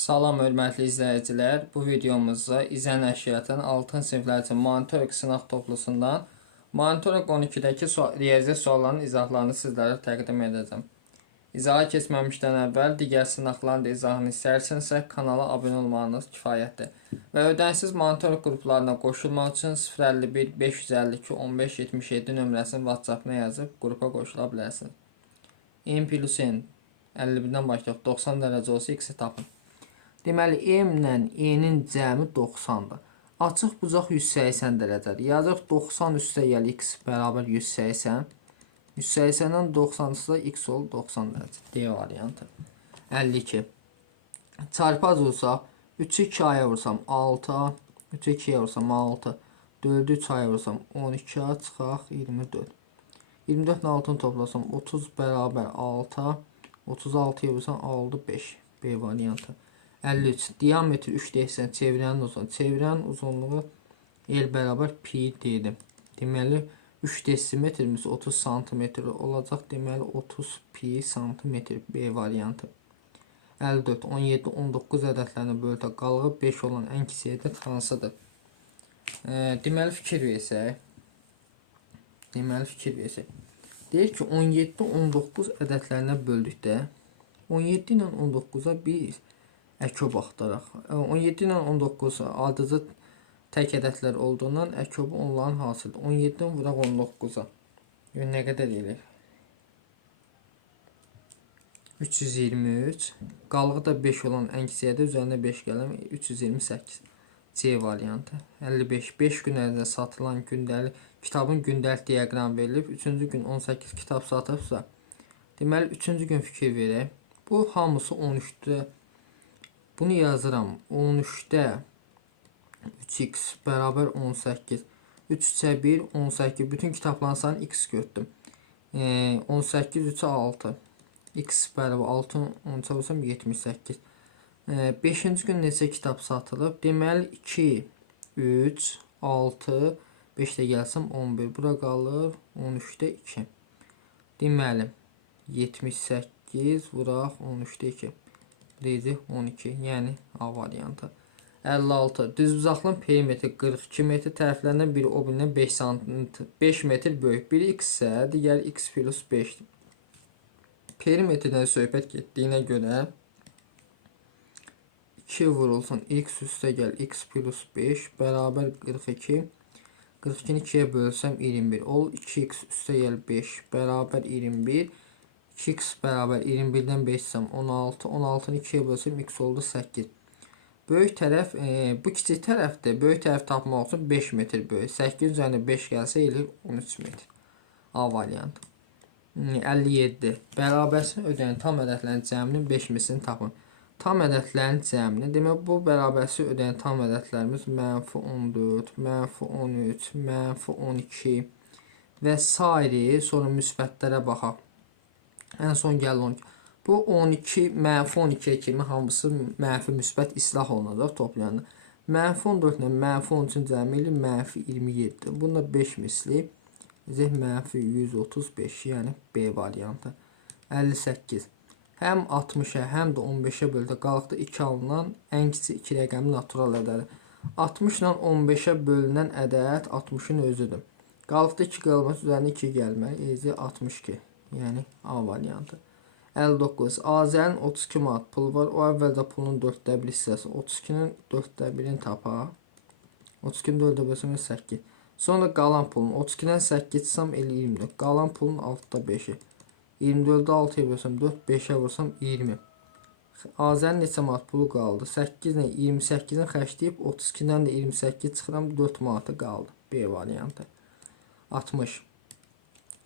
Salam hörmətli izləyicilər. Bu videomuzda izlən nəşriyyatın 6-cı siniflər üçün monitorik sınaq toplusundan monitorik 12-dəki riyazi sualların izahlarını sizlərə təqdim edəcəm. İzaha keçməmişdən əvvəl digər sınaqların da izahını istərsinizsə kanala abunə olmanız kifayətdir. Və ödənişsiz monitorik qruplarına qoşulmaq üçün 051 552 15 77 nömrəsinin WhatsApp-ına yazıb qrupa qoşula bilərsiniz. M plus N 51-dən başlayaq 90 dərəcə olsa x-i tapın. Deməli, M ilə E-nin cəmi 90-dır. Açıq bucaq 180 dərəcədir. Yazıq 90 üstə gəl x bərabər 180. 180-dən 90-sı x olur 90 dərəcə. D variantı. 52. Çarpaz olsa 3'ü 2'yə vursam 6, 3'ü 2'yə vursam 6, 4'ü 3'yə vursam 12'a çıxaq 24. 24 ilə 6'ını toplasam 30 bərabər 6, 36'ya vursam 6, 5. B variantı. 53. Diametri 3 deyirsən, çevrənin uzunluğu. Çevrənin uzunluğu L bərabər pi dedim. Deməli 3 desimetrimiz 30 santimetr olacaq. Deməli 30 pi santimetr. B variantı. 54. 17, 19 ədədlərini böldə qalığı 5 olan ən kiçik ədəd hansıdır? Deməli fikir versək. Deyir ki 17, 19 ədədlərinə böldükdə 17 ilə 19'a biz əkob axtaraq. 17 ilə 19 adıcı tək ədədlər olduğundan əkobu onların hasıdır. 17-dən vuraq 19'a. Nə qədər eləyir? 323. Qalığı da 5 olan ən kiçik ədəd üzərində 5 gələm 328. C variantı. 55. 5 gün ərzində satılan gündəlik kitabın gündəlik diaqram verilib. 3-cü gün 18 kitab satıbsa, deməli 3-cü gün fikir verək. Bu hamısı 13'də. Bunu yazıram. 13'də 3x bərabər 18. 3-3'ə 1, 18. Bütün kitabların sayını x götürdüm. 18, 3'ə 6. X bərabər 6, 13'ə vursam 78. 5-ci gün neçə kitab satılıb? Deməli 2, 3, 6, 5 də gəlsəm 11. Bura qalır 13'də 2. Deməli 78 vuraq 13'də 2. Deyəcək 12, yəni A variantı. 56. Düzbucaqlının perimetri 42 metr, tərəflərindən biri o birindən 5 metr böyük. Biri x isə digəri x plus 5'dir. Perimetrdən söhbət getdiyinə görə 2 vurulsun x üstə gəl x plus 5 bərabər 42. 42'ni 2'yə bölsəm 21. Ol 2x üstə gəl 5 bərabər 21. 2x bərabər 21'dən 5 səm 16. 16'nı 2'yə bölsəm x oldu 8. Böyük tərəf, bu kiçik tərəfdir. Böyük tərəf tapmaq üçün 5 metr böyük. 8 üzərində 5 gəlsə eləyir 13 metr. A variantı. 57. Bərabərsin ödəyən tam ədədlərin cəminin 5 mislini tapın. Tam ədədlərin cəmini, demək bu bərabərsi ödəyən tam ədədlərimiz -14, -13, -12 və s. Sonra müsbətlərə baxaq. Ən son gəlir 12. Bu 12, -12'ye kimi hamısı mənfi müsbət islah olunacaq toplayanda. -14 ilə -13'ün cəmi ilə -27'dir. Bunda 5 misli -135, yəni B variantı. 58. Həm 60'a, həm də 15'ə böldə qalıqda 2 alınan ən kiçik 2 rəqəmi natural ədədir. 60 ilə 15'ə bölünən ədəd 60'ın özüdür. Qalıqda 2 qalması üzərində 2 gəlməli, 62. Yəni A variantı. 59. Azərin 32 manat pulu var. O əvvəldə pulun 4də 1 hissəsi. 32'nin 4də 1'ini tapaq. 32'nin 4də 1'i 8. Sonra qalan pulun 32'dən 8 çıxsam 24. Qalan pulun 6'da 5'i. 24'də 6'ya bölsəm 4, 5'ə vursam 20. Azərin neçə manat pulu qaldı? 8 ilə 28'in xərcləyib 32'dən də 28 çıxıram 4 manatı qaldı. B variantı. 60.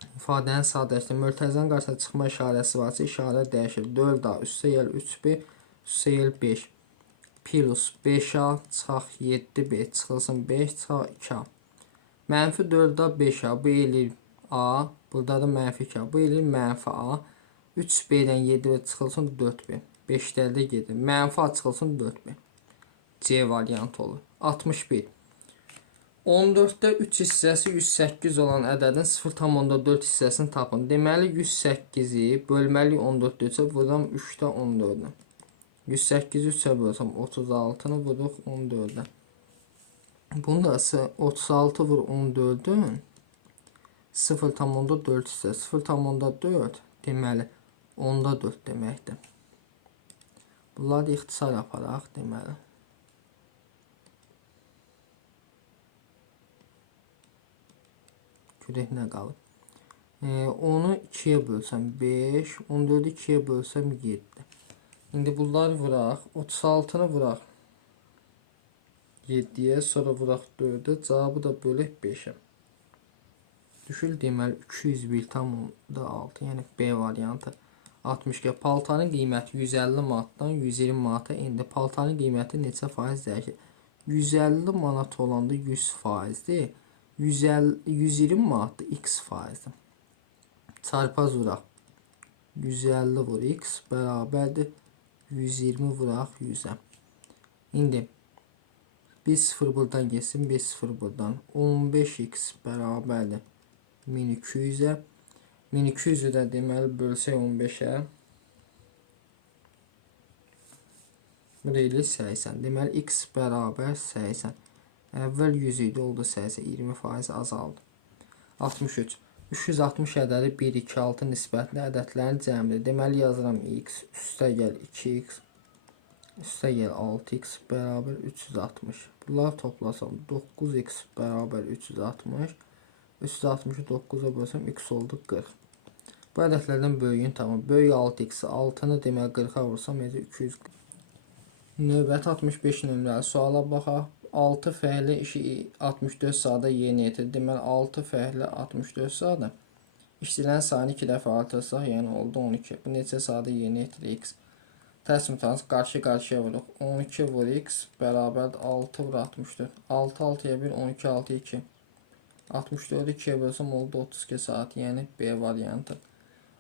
İfadəni sadələşdir. Mötərizənin qarşısına çıxma işarəsi varsa işarə dəyişir. 4A üstə gəl 3B üstə gəl 5 plus 5A çıxaq 7B çıxılsın 5 çıxaq 2A. -4A 5A bu eləyir A. Burada da -2A bu eləyir -A. 3B'dən 7B çıxılsın 4B. 5'lərdə gedir. -A çıxılsın 4B. C variantı olur. 61. 14'də 3 hissəsi 108 olan ədədin 0,4 hissəsini tapın. Deməli 108'i bölməli 14'də vururam 3'də 14'ü. 108 3'ə bölsəm 36-nı vuruq 14-ə. Bundası 36 vur 14'ün 0,4 ise 0,4 deməli onda 4 deməkdir. Bunları ixtisar aparaq deməli. Görək nə qalır. 10'u 2'ye bölsəm 5, 14'ü 2'ye bölsəm 7. İndi bunları vuraq. 36'nı vuraq 7'ye, sonra vuraq 4'e, cavabı da bölək 5'e. Düşül deməli 201,6, yəni B variantı. 62. Paltarın qiyməti 150 manatdan 120 manata indi. Paltarın qiyməti neçə faiz dəyişir? 150 manat olanda 100 faizdir. 120 manatda x faizdir. Çarpaz vuraq. 150 vur x bərabərdir 120 vuraq 100'ə. İndi 1 0 buradan geçsin, 5 0 buradan. 15x bərabərdir 1200'ə. 1200'ü də deməli bölsək 15'ə. Bu deyilir 80. Deməli x bərabər 80. Əvvəl 100 idi, oldu 80. 20% azaldı. 63. 360 ədədi 1, 2, 6 nisbətli ədədlərin cəmidir. Deməli yazıram x üstə gəl 2x üstə gəl 6x bərabər 360. Bunlar toplasam 9x bərabər 360. 360'ı 9'a bölsəm x oldu 40. Bu ədədlərdən böyüyün tamam. Böyük 6x-i 6'nı deməli 40'a vursam necə 240. Növbəti 65 nömrəli suala baxaq. 6 fəhli işi 64 saata yerinə yetir. Deməli 6 fəhli 64 saata işçilərin sayını 2 dəfə artırsaq, yəni oldu 12. Bu neçə saata yerinə yetirir x. Tərs mütənis qarşı-qarşıya vuruq. 12 vur x bərabərdir 6 vur 64. 6 6'ya 1, 12 6 2. 64'ü 2'ye bölsəm oldu 32 saat, yəni B variantı.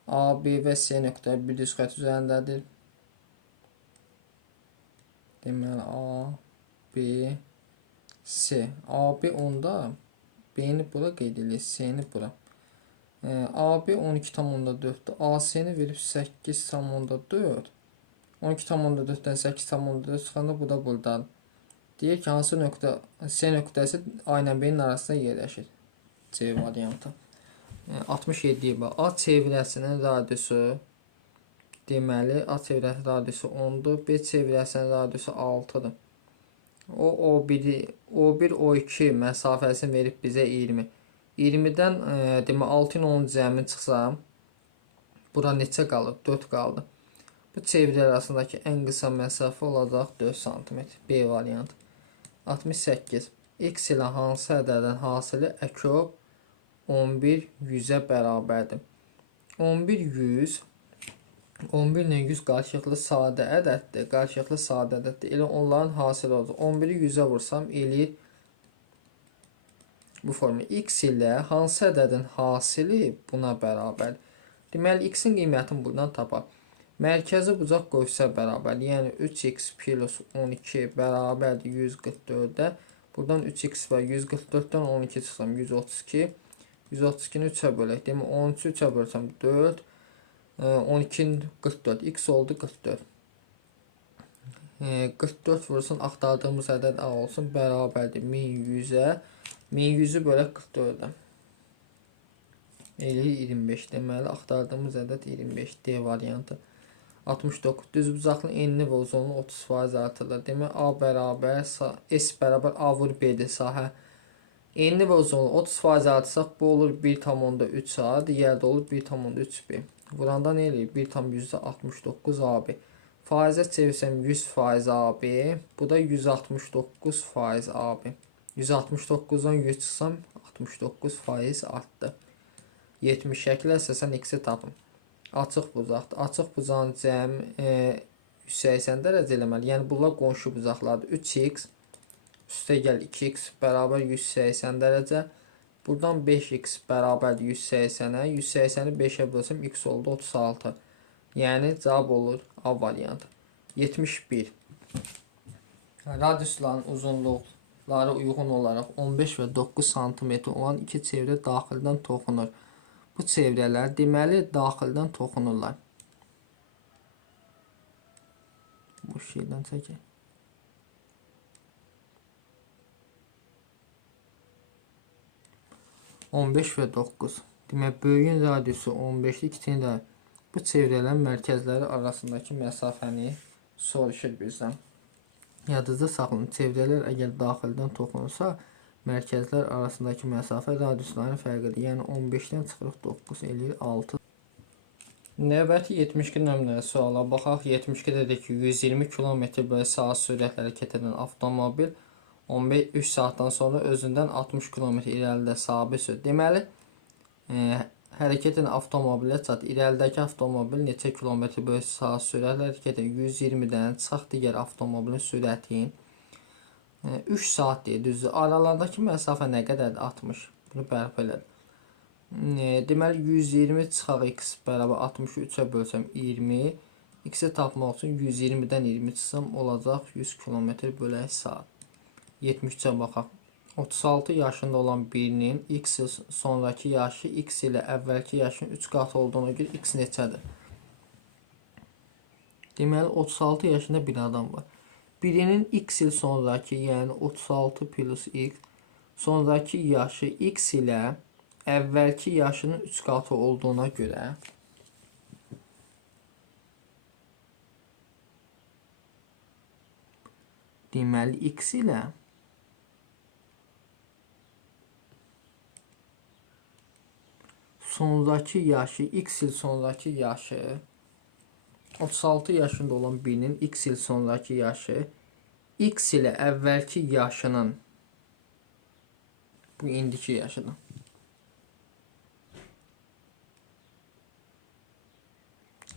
A, B və C nöqtə bir düz xətt üzərindədir. Deməli A, B, C. A, B onda B'ni bura qeyd edilir, C'ni bura. A, B 12,4'dür. A, C'ni verib 8,4. 12,4'dən 8,4 çıxanda bu da buradadır. Deyir ki, hansı nöqtə C nöqtəsi A ilə B-nin arasında yerləşir. C variantı. 67 bax. A çevrəsinin radiusu deməli A çevrəsinin radiusu 10'dur. B çevrəsinin radiusu 6'dır. O1 O2 məsafəsini verib bizə 20. 20'dən demək 6 ilə 10 cəmi çıxsam bura neçə qalır? 4 qaldı. Bu çevrə arasındakı ən qısa məsafə olacaq 4 cm. B variantı. 68. X ilə hansı ədədin hasili əkub 11 100'ə bərabərdir. 11 100 11 ilə 100 qarşılıqlı sadə ədəddir. Qarşılıqlı sadə ədəddir. Elə onların hasili olacaq. 11'i 100'ə vursam eləyir bu formu. X ilə hansı ədədin hasili buna bərabərdir. Deməli x-in qiymətini buradan tapaq. Mərkəzi bucaq qoysa bərabər, yəni 3x plus 12 bərabərdir 144'də. Buradan 3x var, 144'dən 12 çıxsam 132. 132'ni 3'ə bölək. Demək 13'ü 3'ə bölsəm 4. 12'nin 44. X oldu 44. 44 vursun axtardığımız ədəd A olsun. Bərabərdir 1100'ə. 1100'ü bölək 44'ə. Eləyir 25. Deməli axtardığımız ədəd 25. D variantı. 69. Düzbucaqlının enini və uzunluğu 30% artırılır. Demək A bərabər S bərabər A vur B'dir sahə. Enini və uzunluğu 30% artırsaq bu olur 1,3A, digəri olur 1,3B. Vuranda nə eləyir? 1,69 AB. Faizə çevirsəm 100% AB. Bu da 169% AB. 169'dan 100 çıxsam 69% artdı. 70 şəkil əsasən x-i tapın. Açıq bucaqdır. Açıq bucağın cəmi 180 dərəcə eləməli. Yəni bunlar qonşu bucaqlardır. 3x üstə gəl 2x bərabər 180 dərəcə. Buradan 5x bərabərdir 180'ə. 180'i 5'ə bölsəm x oldu 36. Yəni cavab olur A variantı. 71. Radiusların uzunluqları uyğun olaraq 15 və 9 cm olan iki çevrə daxildən toxunur. Bu çevrələr deməli daxildən toxunurlar. Bu şeydən çəkək. On beş və 9. Demək, böyüyün radiusu 15-dir, kiçiyin də bu çevrələn mərkəzləri arasındakı məsafəni soruşur bizdən. Yadınızda saxlayın, çevrələr əgər daxildən toxunursa, mərkəzlər arasındakı məsafə radiusların fərqidir. Yəni 15-dən çıxırıq 9 eləyir 6. Növbəti 72 nömrəli suala baxaq. 72 dedik ki, 120 km/saat sürətlə hərəkət edən avtomobil 3 saatdan sonra özündən 60 km irəlidə sabit sür. Deməli, hərəkət edən avtomobilə çat. İrəlidəki avtomobil neçə km/saat sürətlə hərəkət edir? 120-dən çıxaq digər avtomobilin sürəti 3 saat deyir, düzdür. Aralarındakı məsafə nə qədərdir? 60. Bunu bərpa elədim. Deməli, 120 çıxaq x bərabər 60-ı 3-ə bölsəm 20. X-i tapmaq üçün 120-dən 20 çıxsam olacaq 100 km bölək saat. 73-ə baxaq. 36 yaşında olan birinin x il sonraki yaşı x ilə əvvəlki yaşın 3 qatı olduğuna görə x neçədir? Deməli, 36 yaşında bir adam var. Birinin x il sonraki, yəni 36 plus x sonraki yaşı x ilə əvvəlki yaşının 3 qatı olduğuna görə deməli, x ilə sonraki yaşı, x il sonraki yaşı 36 yaşında olan birinin x il sonraki yaşı x ilə əvvəlki yaşının bu indiki yaşıdır.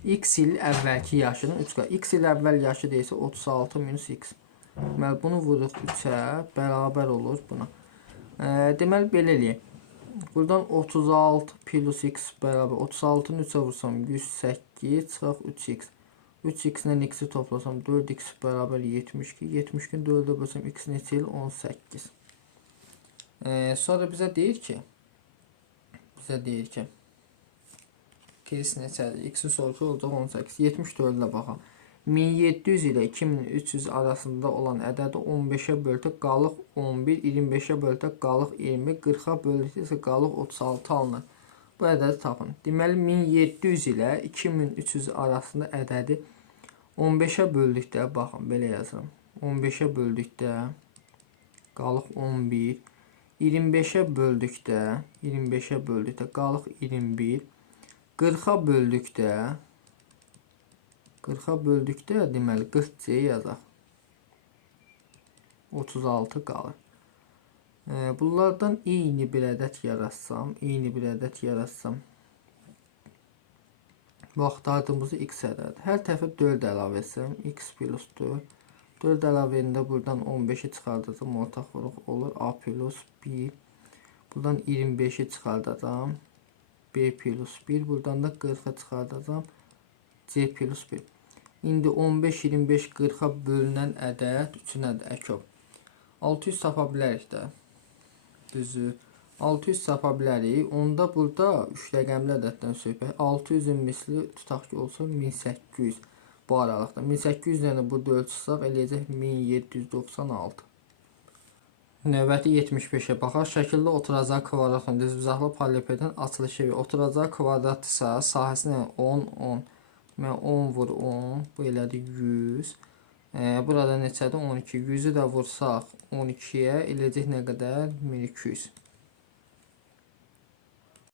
X il əvvəlki yaşının 3 qatı. X il əvvəl yaşı deyilsə 36 minus x. Deməli, bunu vururuq 3-ə, bərabər olur buna. Deməli, belə eləyək. Buradan 36 plus x bərabər 36-nı 3-ə vursam 108, çıxaq 3x. 3x-lə x-i toplasam 4x bərabər 72. 72-ni 4-ə bölsəm x neçə il? 18. Sonra bizə deyir ki, X neçədir? X-in sorucu olacaq 18. 74-lə baxaq. 1700 ilə 2300 arasında olan ədədi 15-ə böltək qalıq 11, 25-ə böltək qalıq 20, 40-a böltək isə qalıq 36 alınır. Bu ədədi tapın. Deməli, 1700 ilə 2300 arasında ədədi 15-ə böldükdə, baxın, belə yazıram. 15-ə böldükdə qalıq 11, 25-ə böldükdə qalıq 21, 40-a böldükdə deməli 40C yazaq. 36 qalır. Bunlardan eyni bir ədəd yaratsam, bu axtardığımızı x ədədir. Hər tərəfə 4 əlavə etsəm, x plus 4. 4 əlavə edəndə buradan 15-i çıxardacam, ortaq vuruq olur a plus 1. Buradan 25-i çıxardacam, b plus 1. Buradan da 40-a çıxardacam, c plus 1. İndi 15, 25, 40-a bölünən ədəd 3-ün əkab. 600 tapa bilərik də. Düzü. 600 tapa bilərik. Onda burada 3 rəqəmli ədəddən söhbət. 600-ün misli tutaq ki, olsa 1800 bu aralıqda. 1800-lə də bu 4 çıxsaq eləyəcək 1796. Növbəti 75-ə baxaq. Şəkildə oturacaq kvadratın düzbucaqlı paralelipedin açılışı və oturacaq kvadratdırsa sahəsinə 10, 10. Mən 10 vur 10, bu elədi 100. Burada neçədir? 12. 100-ü də vursaq 12-yə eləyəcək nə qədər? 1200.